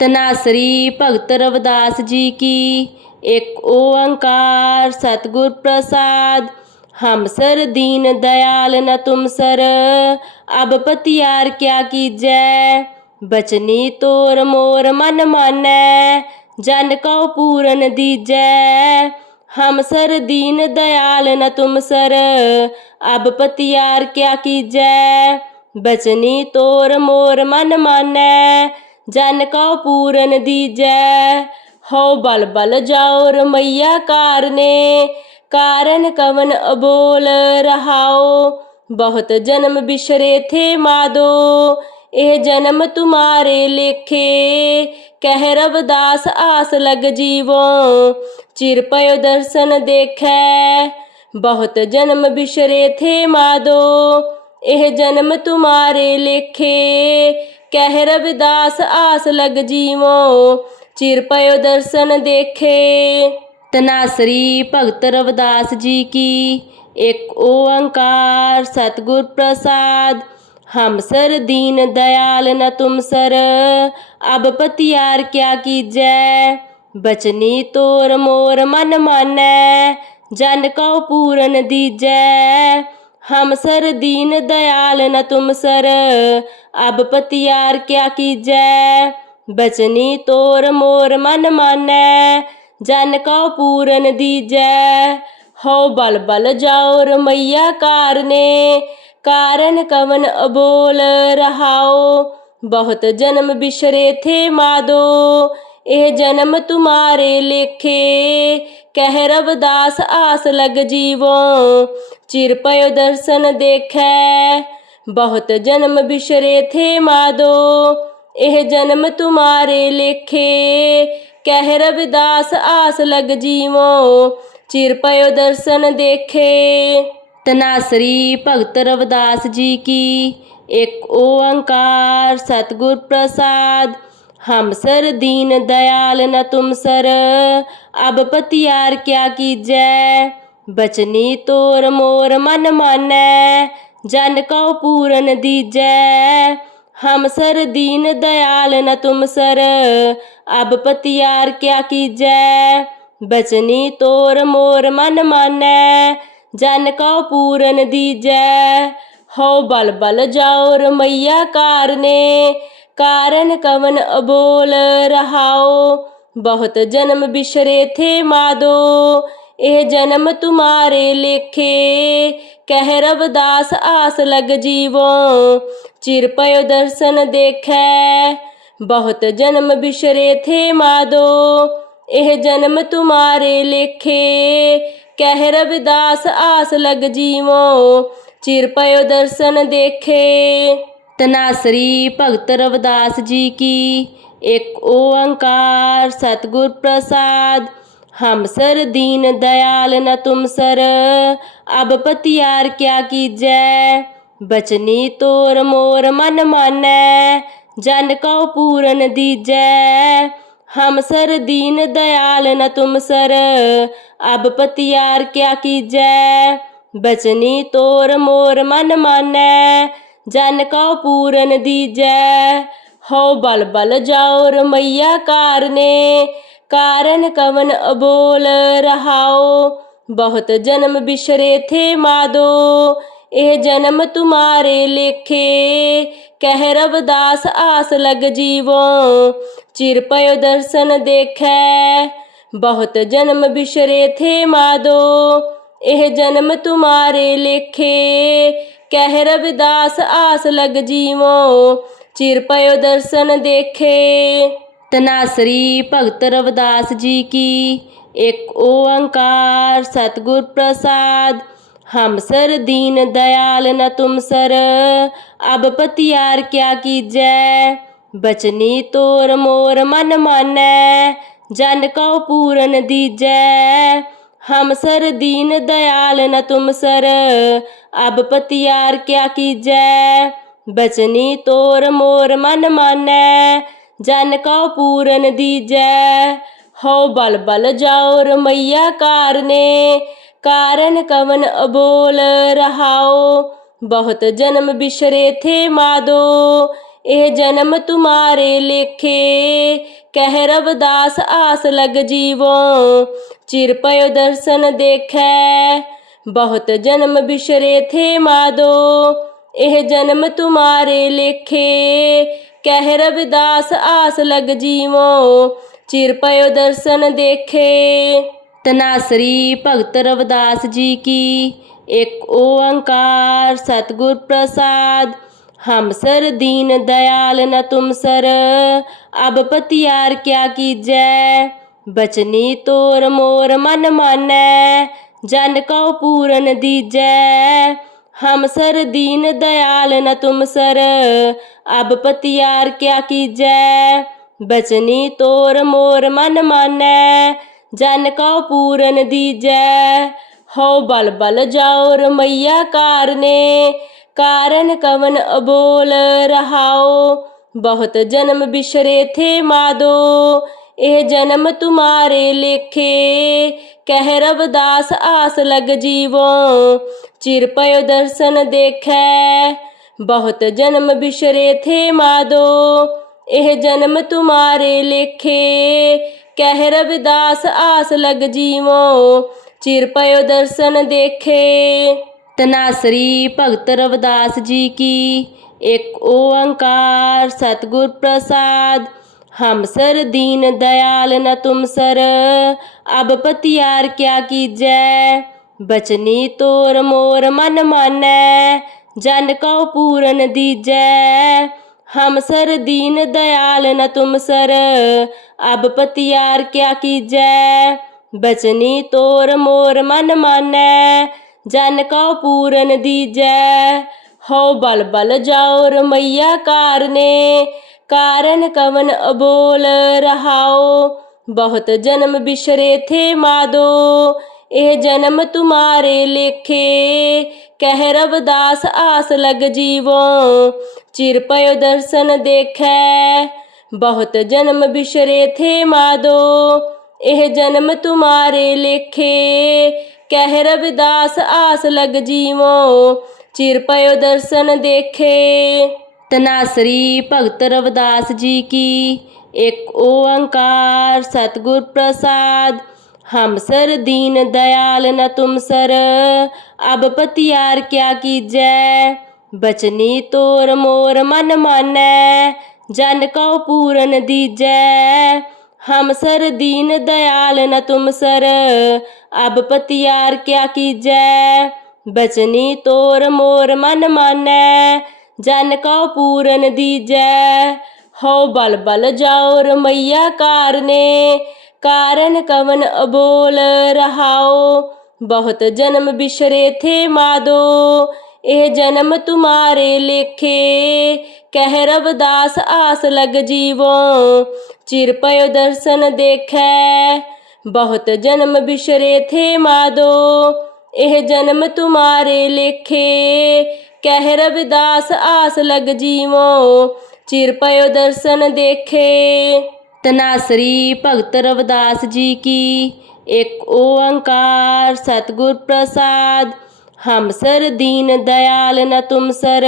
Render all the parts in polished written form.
तनासरी भगत रविदास जी की। एक ओंकार सतगुर प्रसाद। हम सर दीन दयाल न तुम सर, अब पतियार क्या कीजै। बचनी तोर मोर मन मानै, जन कौ पूरन दीजै। हम सर दीन दयाल न तुम सर, अब पतियार क्या कीजै। बचनी तोर मोर मन मानै, जन कौ पूरन दीजै। हो बल बल जाओ रमैया कारने, कारण कवन अबोल रहाओ। बहुत जन्म बिसरे थे मादो, एह जन्म तुम्हारे लेखे। कह रविदास आस लग जीवो, चिर पयो दर्शन देखे। बहुत जन्म बिसरे थे मादो, एह जन्म तुम्हारे लेखे। कह रविदास आस लग जीवो, चिर पयो दर्शन देखे। तनासरी भगत रविदास जी की। एक ओंकार सतगुर प्रसाद। हम सर दीन दयाल न तुम सर, अब पतियार क्या कीजै। बचनी तोर मोर मन मानै, जन कौ पूरन दीजै। हम सर दीन दयाल न तुम सर, अब पतियार क्या कीजै। बचनी तोर मोर मन मानै, जन कौ पूरन दीजै। हो बल बल जाओ रमैया कारने, कारण कवन अबोल रहाओ। बहुत जन्म बिसरे थे मादो, एह जन्म तुम्हारे लेखे। कह रविदास आस लग जीवो, चिर पयो दर्शन देखे। बहुत जन्म बिसरे थे मादो, एह जन्म तुम्हारे लेखे। कह रविदास आस लग जीवो, चिर पयो दर्शन देखे। तनासरी भगत रविदास जी की। एक ओंकार सतगुर प्रसाद। हम सर दीन दयाल न तुम सर, अब पतियार क्या कीजै। बचनी तोर मोर मन मानै, जन कौ पूरन दीजै। हम सर दीन दयाल न तुम सर, अब पतियार क्या कीजै। बचनी तोर मोर मन मानै, जन कौ पूरन दीजै। हो बल बल जाओ रमैया कारने, कारण कवन अबोल रहाओ। बहुत जन्म बिसरे थे मादो, एह जन्म तुम्हारे लेखे। कह रविदास आस लग जीवो, चिर पयो दर्शन देखे। बहुत जन्म बिसरे थे मादो, एह जन्म तुम्हारे लेखे। कह रविदास आस लग जीवो, चिर पयो दर्शन देखे। तनासरी भगत रविदास जी की। एक ओंकार सतगुर प्रसाद। हम सर दीन दयाल न तुम सर, अब पतियार क्या कीजै। बचनी तोर मोर मन मानै, जन कौ पूरन दीजै। हम सर दीन दयाल न तुम सर, अब पतियार क्या कीजै। बचनी तोर मोर मन मानै, जन कौ पूरन दीजै। हो बल बल जाओ रमैया कारने, कारण कवन अबोल रहाओ। बहुत जन्म बिसरे थे मादो, एह जन्म तुम्हारे लेखे। कह रविदास आस लग जीवो, चिर पयो दर्शन देखे। बहुत जन्म बिसरे थे मादो, एह जन्म तुम्हारे लेखे। कह रविदास आस लग जीवो, चिर पयो दर्शन देखे। तनासरी भगत रविदास जी की। एक ओंकार सतगुर प्रसाद। हम सर दीन दयाल न तुम सर, अब पतियार क्या कीजै। बचनी तोर मोर मन मानै, जन कौ पूरन दीजै। हम सर दीन दयाल न तुम सर, अब पतियार क्या कीजै। बचनी तोर मोर मन मानै, जन कौ पूरन दीजै। हो बल बल जाओ रमैया कारने, कारण कवन अबोल रहाओ। बहुत जन्म बिसरे थे मादो, ਇਹ ਜਨਮ ਤੁਮਾਰੇ ਲੇਖੇ। ਕਹਿ ਰਵਿਦਾਸ ਆਸ ਲਗ ਜੀਵੋ, ਚਿਰ ਪਇਓ ਦਰਸ਼ਨ ਦੇਖੈ। ਬਹੁਤ ਜਨਮ ਬਿਸਰੇ ਥੇ ਮਾਦੋ, ਇਹ ਜਨਮ ਤੁਮਾਰੇ ਲੇਖੇ। ਕਹਿ ਰਵਿਦਾਸ ਆਸ ਲਗ ਜੀਵੋ, ਚਿਰ ਪਇਓ ਦਰਸ਼ਨ ਦੇਖੇ। ਤਨਾਸਰੀ ਭਗਤ ਰਵਿਦਾਸ ਜੀ ਕੀ। ਇੱਕ ਓੰਕਾਰ ਸਤਿਗੁਰ ਪ੍ਰਸਾਦ। हम सर दीन दयाल न तुम सर, अब पतियार क्या कीजै। बचनी तोर मोर मन मानै, जन कौ पूरन दीजै। हम सर दीन दयाल न तुम सर, अब पतियार क्या कीजै। बचनी तोर मोर मन मानै, जन कौ पूरन दीजै। हो बल बल जाओ रमैया कारने, कारण कवन अबोल रहाओ। बहुत जन्म बिसरे थे मादो, यह जन्म तुम्हारे लेखे। कह रवदास आस लग जीवो, चिर पयो दर्शन देखै। बहुत जन्म बिसरे थे मादो, यह जन्म तुम्हारे लेखे। कह रविदास आस लग जीवो, चिर पयो दर्शन देखे। तनासरी भगत रविदास जी की। एक ओंकार सतगुर प्रसाद। हम सर दीन दयाल न तुम सर, अब पतियार क्या कीजै। बचनी तोर मोर मन मानै, जन कौ पूरन दीजै। हम सर दीन दयाल न तुम सर, अब पतियार क्या कीजै। बचनी तोर मोर मन मानै, जन कौ पूरन दीजै। हो बल बल जाओ रमैया कारने, कारण कवन अबोल रहाओ। बहुत जन्म बिसरे थे मादो, यह जन्म तुम्हारे लेखे। कह रवदास आस लग जीवो, चिर पयो दर्शन देखै। बहुत जन्म बिसरे थे मादो, यह जन्म तुम्हारे लेखे। कह रविदास आस लग जीवो, चिर पयो दर्शन देखे। तनासरी भगत रविदास जी की। एक ओंकार सतगुर प्रसाद। हम सर दीन दयाल न तुम सर, अब पतियार क्या कीजै। बचनी तोर मोर मन मानै, जन कौ पूरन दीजै। हम सर दीन दयाल न तुम सर, अब पतियार क्या कीजै। बचनी तोर मोर मन मानै, जन कौ पूरन दीजै। हो बल बल जाओ रमैया कारने, कारण कवन अबोल रहाओ। बहुत जन्म बिसरे थे मादो, यह जन्म तुम्हारे लेखे। कह रवदास आस लग जीवो, चिर पयो दर्शन देखै। बहुत जन्म बिसरे थे मादो, यह जन्म तुम्हारे लेखे। कह रविदास आस लग जीवो, चिर पयो दर्शन देखे। तनासरी भगत रविदास जी की। एक ओंकार सतगुर प्रसाद। हम सर दीन दयाल न तुम सर,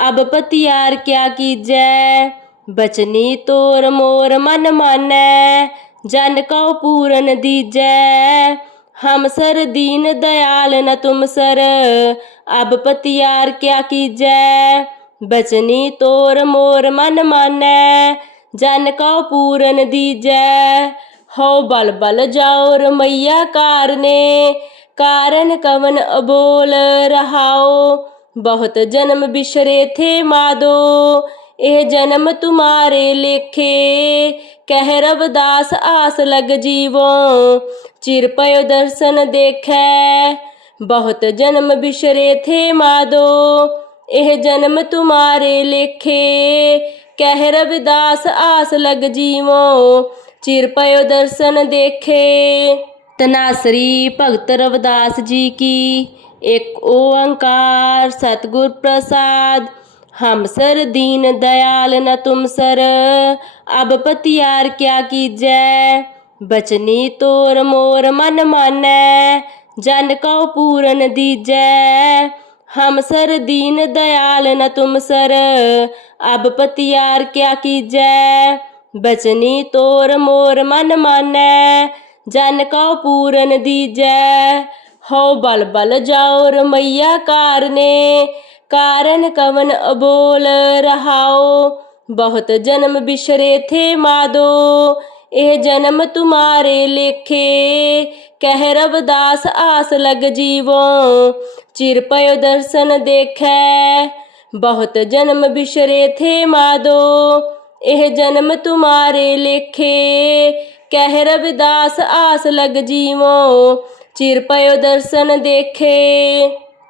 अब पतियार क्या कीजै। बचनी तोर मोर मन मानै, जन कौ पूरन दीजै। हम सर दीन दयाल न तुम सर, अब पतियार क्या कीजै। बचनी तोर मोर मन मानै, जन कौ पूरन दीजै। हो बल बल जाओ रमैया कारने, कारण कवन अबोल रहाओ। बहुत जन्म बिसरे थे मादो, यह जन्म तुम्हारे लेखे। कह रवदास आस लग जीवो, चिर पयो दर्शन देखै। बहुत जन्म बिसरे थे मादो, यह जन्म तुम्हारे लेखे। कह रविदास आस लग जीवो, चिर पयो दर्शन देखे। तनासरी भगत रविदास जी की। एक ओंकार सतगुर प्रसाद। हम सर दीन दयाल न तुम सर, अब पतियार क्या कीजै। बचनी तोर मोर मन मानै, जन कौ पूरन दीजै। हम सर दीन दयाल न तुम सर, अब पतियार क्या कीजै। बचनी तोर मोर मन मानै, जन कौ पूरन दीजै। हो बल बल जाओ मैया कारने, कारण कवन अबोल रहाओ। बहुत जन्म बिसरे थे मादो, यह जन्म तुम्हारे लेखे। कह रविदास आस लग जीवो, चिर पयो दर्शन देखे। बहुत जन्म बिसरे थे मादो, यह जन्म तुम्हारे लेखे। कह रविदास आस लग जीवो, चिर पयो दर्शन देखे।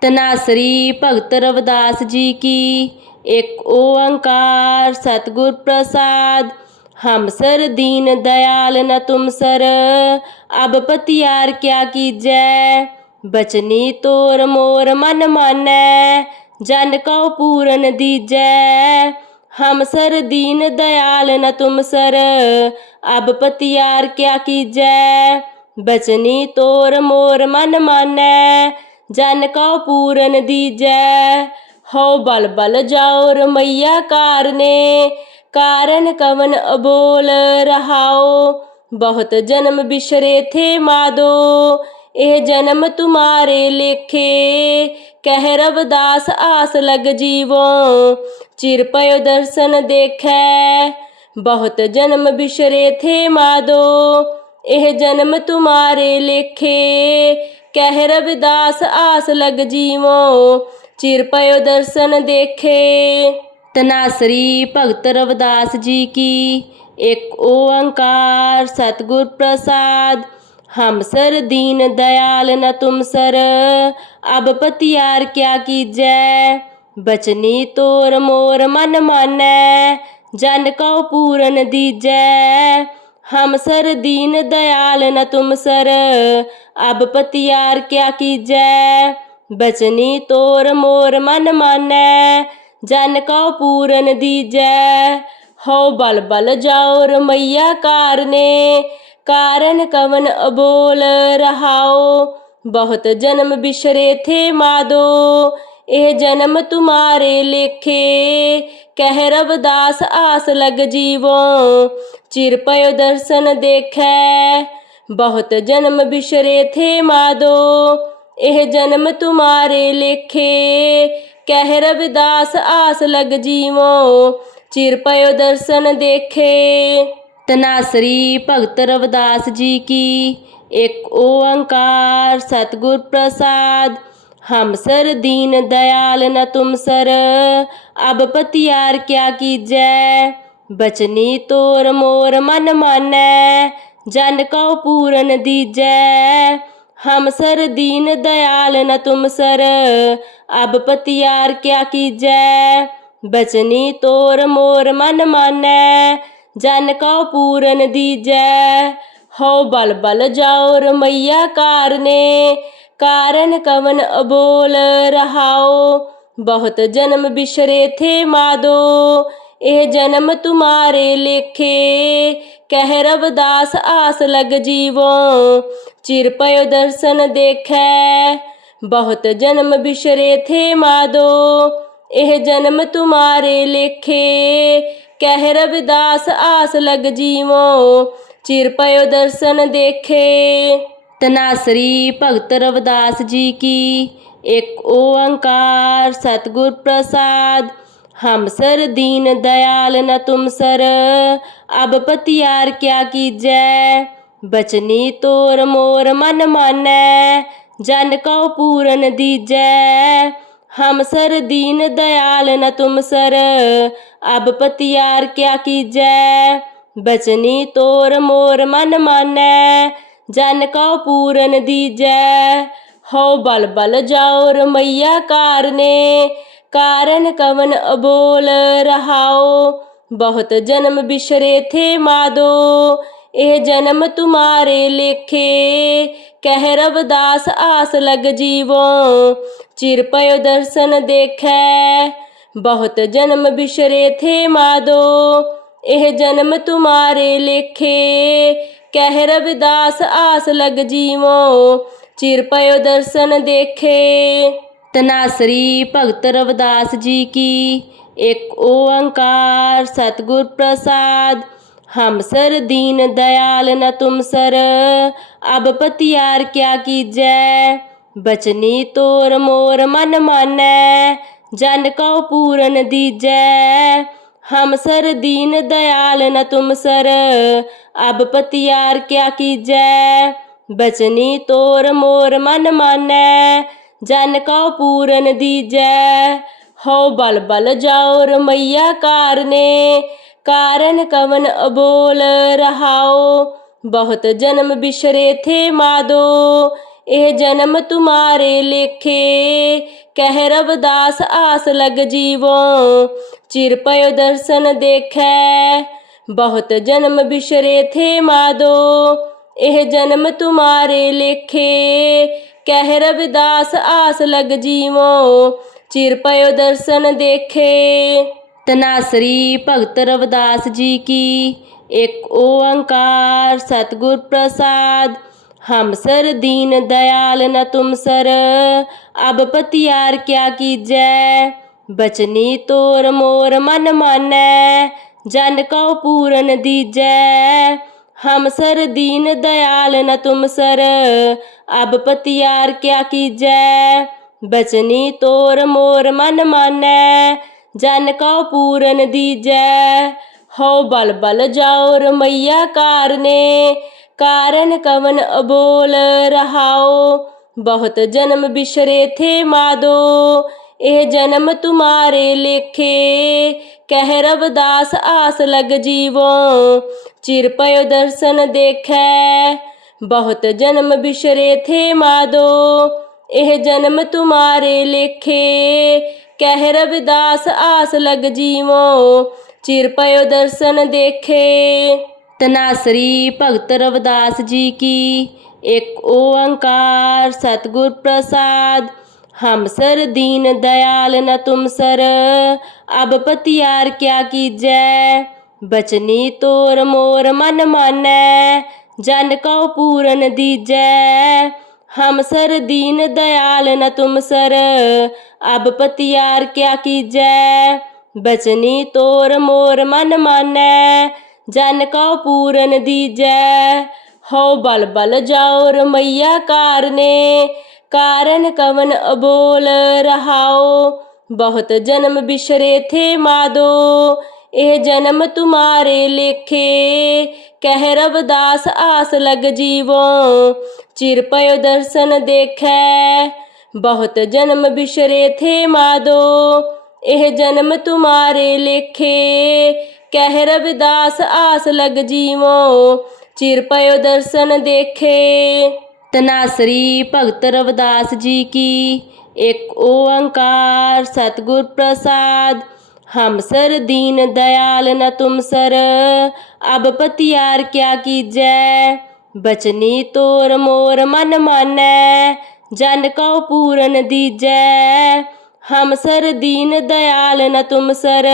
तनाश्री भगत रविदास जी की। एक ओंकार सतगुर प्रसाद, हम सर दीन दयाल न तुम सर, अब पतियार क्या कीजै। बचनी तोर मोर मन मानै, जन कौ पूरन दीजै। हम सर दीन दयाल न तुम सर, अब पतियार क्या कीजै। बचनी तोर मोर मन मानै, जन कौ पूरन दीजै। हो बल बल जाओ मैया कारने, कारण कवन अबोल रहाओ। बहुत जन्म बिसरे थे मादो, यह जन्म तुम्हारे लेखे। कह रविदास आस लग जीवो, चिर पयो दर्शन देखे। बहुत जन्म बिसरे थे मादो, यह जन्म तुम्हारे लेखे। कह रविदास आस लग जीवो, चिर पयो दर्शन देखे। तनाश्री भगत रविदास जी की। एक ओंकार सतगुर प्रसाद, हम सर दीन दयाल न तुम सर, अब पतियार क्या कीजै। बचनी तोर मोर मन मानै, जन कौ पूरन दीजै। हम सर दीन दयाल न तुम सर, अब पतियार क्या कीजै। बचनी तोर मोर मन मानै, जन कौ पूरन दीजै। हो बल बल जाओ मैया कारने, कारण कवन अबोल रहाओ। बहुत जन्म बिसरे थे मादो, यह जन्म तुम्हारे लेखे। कह रविदास आस लग जीवो, चिर पयो दर्शन देखे। बहुत जन्म बिसरे थे मादो, यह जन्म तुम्हारे लेखे। कह रविदास आस लग जीवो, चिर पयो दर्शन देखे। तनाश्री भगत रविदास जी की। एक ओंकार सतगुर प्रसाद, हम सर दीन दयाल न तुम सर, अब पतियार क्या कीजै। बचनी तोर मोर मन मानै, जन कौ पूरन दीजै। हम सर दीन दयाल न तुम सर, अब पतियार क्या कीजै। बचनी तोर मोर मन मानै, जन कौ पूरन दीजै। हो बल बल जाओ मैया कारने, कारण कवन अबोल रहाओ। बहुत जन्म बिसरे थे मादो, यह जन्म तुम्हारे लेखे। कह रविदास आस लग जीवो, चिर पयो दर्शन देखे। बहुत जन्म बिसरे थे मादो, यह जन्म तुम्हारे लेखे। कह रविदास आस लग जीवो, चिर पयो दर्शन देखे। तनाश्री भगत रविदास जी की। एक ओंकार सतगुर प्रसाद, हम सर दीन दयाल न तुम सर, अब पतियार क्या कीजै। बचनी तोर मोर मन मानै, जन कौ पूरन दीजै। हम सर दीन दयाल न तुम सर, अब पतियार क्या कीजै। बचनी तोर मोर मन मानै, जन कौ पूरन दीजै। हो बल बल जाओ मैया कारने, कारण कवन अबोल रहाओ। बहुत जन्म बिसरे थे मादो, यह जन्म तुम्हारे लेखे। कह रविदास आस लग जीवो, चिर पयो दर्शन देखे। बहुत जन्म बिसरे थे मादो, यह जन्म तुम्हारे लेखे। कह रविदास आस लग जीवो, चिर पयो दर्शन देखे। तनासरी भगत रविदास जी की। एक ओंकार सतगुर प्रसाद। हम सर दीन दयाल न तुम सर, अब पतियार क्या कीजै। बचनी तोर मोर मन मानै, जन कौ पूरन दीजै। हम सर दीन दयाल न तुम सर, अब पतियार क्या कीजै। बचनी तोर मोर मन मानै, जन कौ पूरन दीजै। हो बल बल जाओ रमैया कारने, कारण कवन अबोल रहाओ। बहुत जन्म बिसरे थे मादो, एह जन्म तुम्हारे लेखे। कह रविदास आस लग जीवो, चिर पयो दर्शन देखे। बहुत जन्म बिसरे थे मादो, एह जन्म तुम्हारे लेखे। कह रविदास आस लग जीवो, चिर पयो दर्शन देखे। तनासरी भगत रविदास जी की। एक ओंकार सतगुर प्रसाद। हम सर दीन दयाल न तुम सर, अब पतियार क्या कीजै। बचनी तोर मोर मन मानै, जन कौ पूरन दीजै। हम सर दीन दयाल न तुम सर, अब पतियार क्या कीजै। बचनी तोर मोर मन मानै, जन कौ पूरन दीजै। हो बल बल जाओ रमैया कारने, कारण कवन अबोल रहाओ। बहुत जन्म बिसरे थे मादो, एह जन्म तुम्हारे लेखे। कह रविदास आस लग जीवो, चिर पयो दर्शन देखे। बहुत जन्म बिसरे थे मादो, एह जन्म तुम्हारे लेखे। कह रविदास आस लग जीवो, चिर पयो दर्शन देखे। तनासरी भगत रविदास जी की। एक ओंकार सतगुर प्रसाद। हम सर दीन दयाल न तुम सर, अब पतियार क्या कीजै। बचनी तोर मोर मन मानै, जन कौ पूरन दीजै। हम सर दीन दयाल न तुम सर, अब पतियार क्या कीजै। बचनी तोर मोर मन मानै, जन कौ पूरन दीजै। हो बल बल जाओ रमैया कारने, कारण कवन अबोल रहाओ। बहुत जन्म बिसरे थे मादो, एह जन्म तुम्हारे लेखे। कह रविदास आस लग जीवो, चिर पयो दर्शन देखे। बहुत जन्म बिसरे थे मादो, एह जन्म तुम्हारे लेखे। कह रविदास आस लग जीवो, चिर पयो दर्शन देखे। तनासरी भगत रविदास जी की। एक ओंकार सतगुर प्रसाद। हम सर दीन दयाल न तुम सर, अब पतियार क्या कीजै। बचनी तोर मोर मन मानै, जन कौ पूरन दीजै। हम सर दीन दयाल न तुम सर,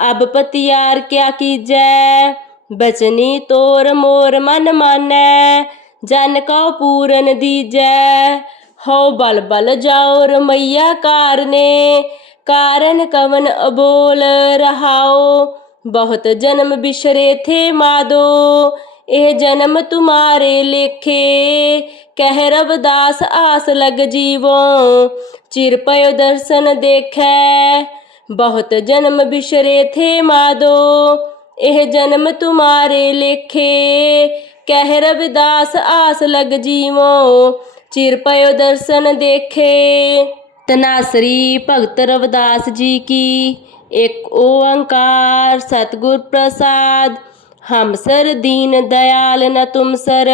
अब पतियार क्या कीजै। बचनी तोर मोर मन मानै, जन कौ पूरन दीजै। हो बल बल जाओ रमैया कारने, कारण कवन अबोल रहाओ। बहुत जन्म बिसरे थे मादो, एह जन्म तुम्हारे लेखे। कह रविदास आस लग जीवो, चिर पयो दर्शन देखे। बहुत जन्म बिसरे थे मादो, एह जन्म तुम्हारे लेखे। कह रविदास आस लग जीवो, चिर पयो दर्शन देखे। तनासरी भगत रविदास जी की। एक ओंकार सतगुर प्रसाद। हम सर दीन दयाल न तुम सर,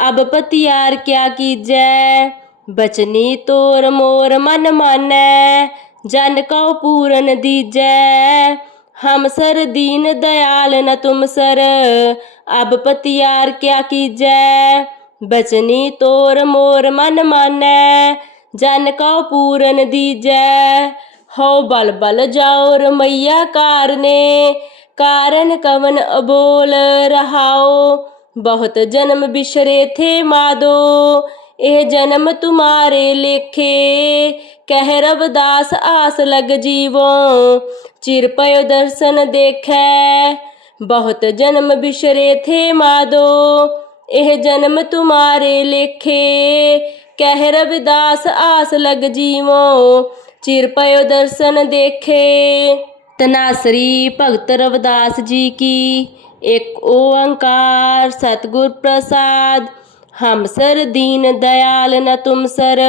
अब पतियार क्या कीजै। बचनी तोर मोर मन मानै, जन कौ पूरन दीजै। हम सर दीन दयाल न तुम सर, अब पतियार क्या कीजै। बचनी तोर मोर मन मानै, जन कौ पूरन दीजै। हो बल बल जाओ रमैया कारने, कारण कवन अबोल रहाओ। बहुत जन्म बिसरे थे मादो, ਇਹ ਜਨਮ ਤੁਮਾਰੇ ਲੇਖੇ। ਕਹਿ ਰਵਿਦਾਸ ਆਸ ਲਗ ਜੀਵੋ, ਚਿਰ ਪਇਓ ਦਰਸ਼ਨ ਦੇਖੈ। ਬਹੁਤ ਜਨਮ ਬਿਸਰੇ ਥੇ ਮਾਦੋ, ਇਹ ਜਨਮ ਤੁਮਾਰੇ ਲੇਖੇ। ਕਹਿ ਰਵਿਦਾਸ ਆਸ ਲਗ ਜੀਵੋ, ਚਿਰ ਪਇਓ ਦਰਸ਼ਨ ਦੇਖੇ। ਤਨਾਸਰੀ ਭਗਤ ਰਵਿਦਾਸ ਜੀ ਕੀ। ਇੱਕ ਓੰਕਾਰ ਸਤਿਗੁਰ ਪ੍ਰਸਾਦ। हम सर दीन दयाल न तुम सर,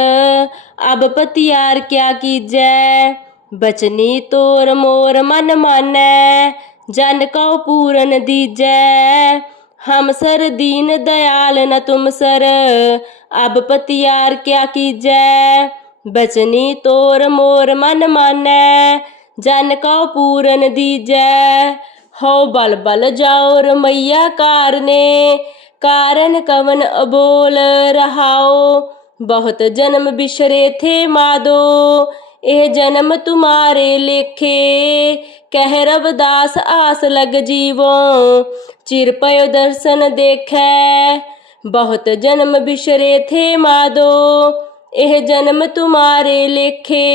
अब पतियार क्या कीजै। बचनी तोर मोर मन मानै, जन कौ पूरन दीजै। हम सर दीन दयाल न तुम सर, अब पतियार क्या कीजै। बचनी तोर मोर मन मानै, जन कौ पूरन दीजै। हो बल बल जाओ रमैया कारने, कारण कवन अबोल रहाओ। बहुत जन्म बिसरे थे मादो, यह जन्म तुम्हारे लेखे। कह रवदास आस लग जीवो, चिर पयो दर्शन देखै। बहुत जन्म बिसरे थे मादो, यह जन्म तुम्हारे लेखे।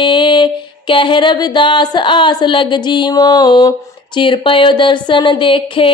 कह रविदास आस लग जीवो, चिर पयो दर्शन देखे।